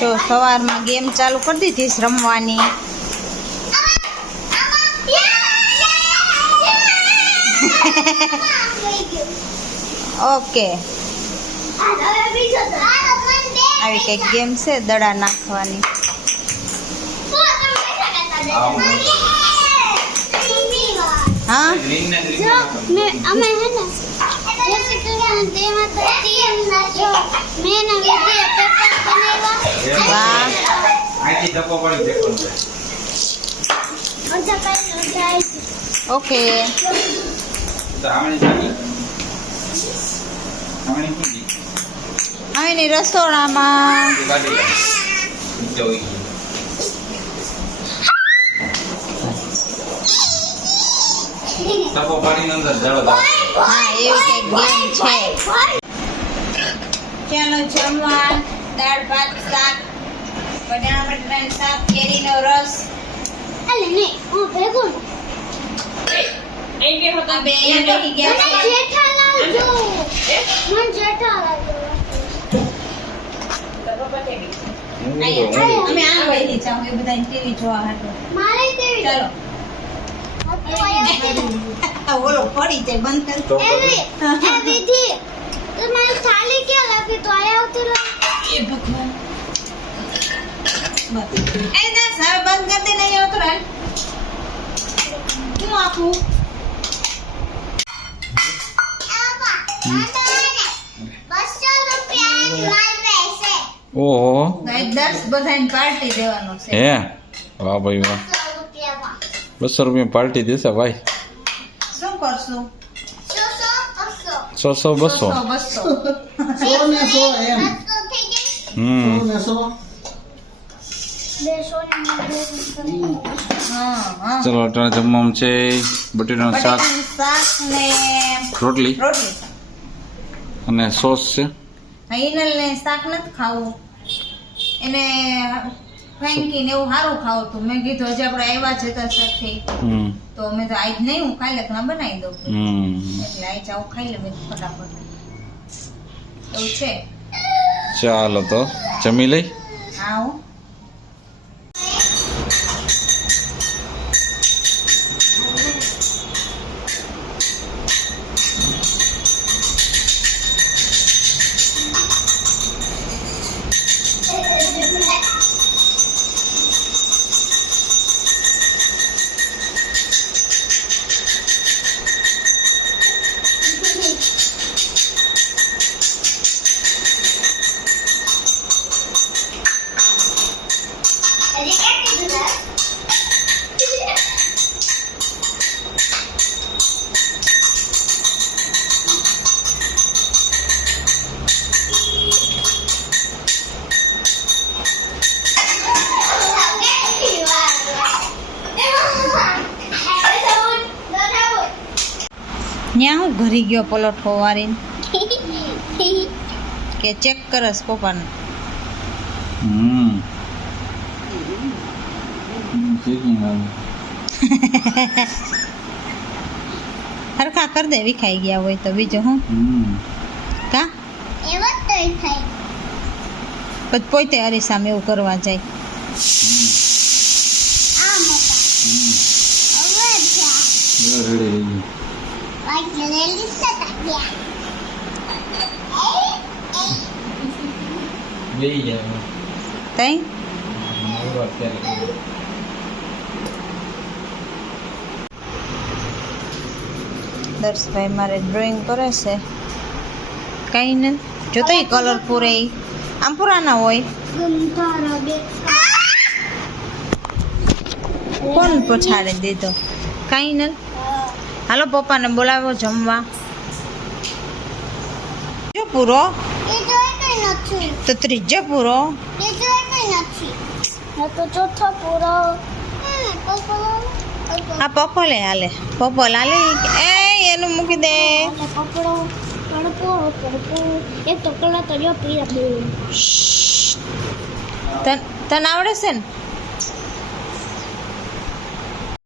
જો સવારમાં ગેમ ચાલુ કરી દીધી રમવાની. ઓકે, આવી કઈક ગેમ છે દડા નાખવાની. હા અમે હે ને તેમાં તો ટીમ નાખ્યો મેં વિડિયો પેપર બનાવ્યા. વાહ, આથી ધક્કો પડી દેખો અડધા પાઈ જાય. ઓકે. તો આમણે જાની આમણે કીધી હવે ની રસોડામાં તું કાઢી લે જોઈ ધક્કો પડીને અંદર જળો દો. હા એવી કઈક ગેમ છે. ચાલો જમવા. દાળ ભાત શાક, બટાણા બટાટાનું શાક, કેરીનો રસ. અલે ને હું ભેગો આ બે અહીંયા બેસી ગયા મને છે. જેઠાલાલ જો મને જેઠાલાલ જો અહીંયા. અમે આ બેસી જાવ એ બધા ટીવી જોવા હાટુ. મારે તેવી ચાલો. ઓલો પડી જાય બંધ કર. તો એવી એ વિધિ તો મને થાળી ક્યાં લાગી તો આયા આવતું એ ભગવાન. બસ એ ના સાવ બંધ કરી દે ને અહીંયા ઉતર હાલ. હું આપું. ઓહો ગાઈસ 10 બધાને પાર્ટી દેવાનો છે. હે વાહ ભાઈ વાહ 200 રૂપિયા પાર્ટી દેશે ભાઈ. શું કરશું? 100 200 હમ હા. ચલો અટાણે જમવામાં છે બટેટાનું શાક, બટેટાનું શાક ને રોટલી રોટલી. અને સોસ છે. હિનલ ને શાક નથી ખાવું, એને ફેંકી ને એવું સારું ખાવું હતું. મેં કીધું હજી આપણે આવ્યા છે તો સાથે હમ તો મેં તો આજ નહીં, હું કાલે ઘણા બનાવી દઉં. હમ એટલે આજ આવું ખાઈ લે મેં ફટાફટ. એવું છે. ચાલો તો જમી લઈ. હા હો. ન્યા હું ઘરી ગયો પલોઠો વારીને કે ચેક કરસ પપ્પાને. હમ હરખા કર દે, વિખાઈ ગયા હોય તો. બીજું હું કા પછી પોતે અરીસામાં એવું કરવા જાય. તઈ દર્શભાઈ મારે ડ્રોઈંગ કરે છે. કઈ ને જોતો એ કલર પૂરે આમ પુરાના હોય. કોણ પછાડી દીધો? કઈ ને હાલો પપ્પાને બોલાવો જમવા. જો પૂરો તો ત્રીજો પૂરો. ચોથો પૂરો આ પપ્પલે હાલે, પપ્પલ હાલે. એ એનું મૂકી દે. પકડો તડકો તડકો એક તો કલા તો જો પીરા તને આવડે છે ને?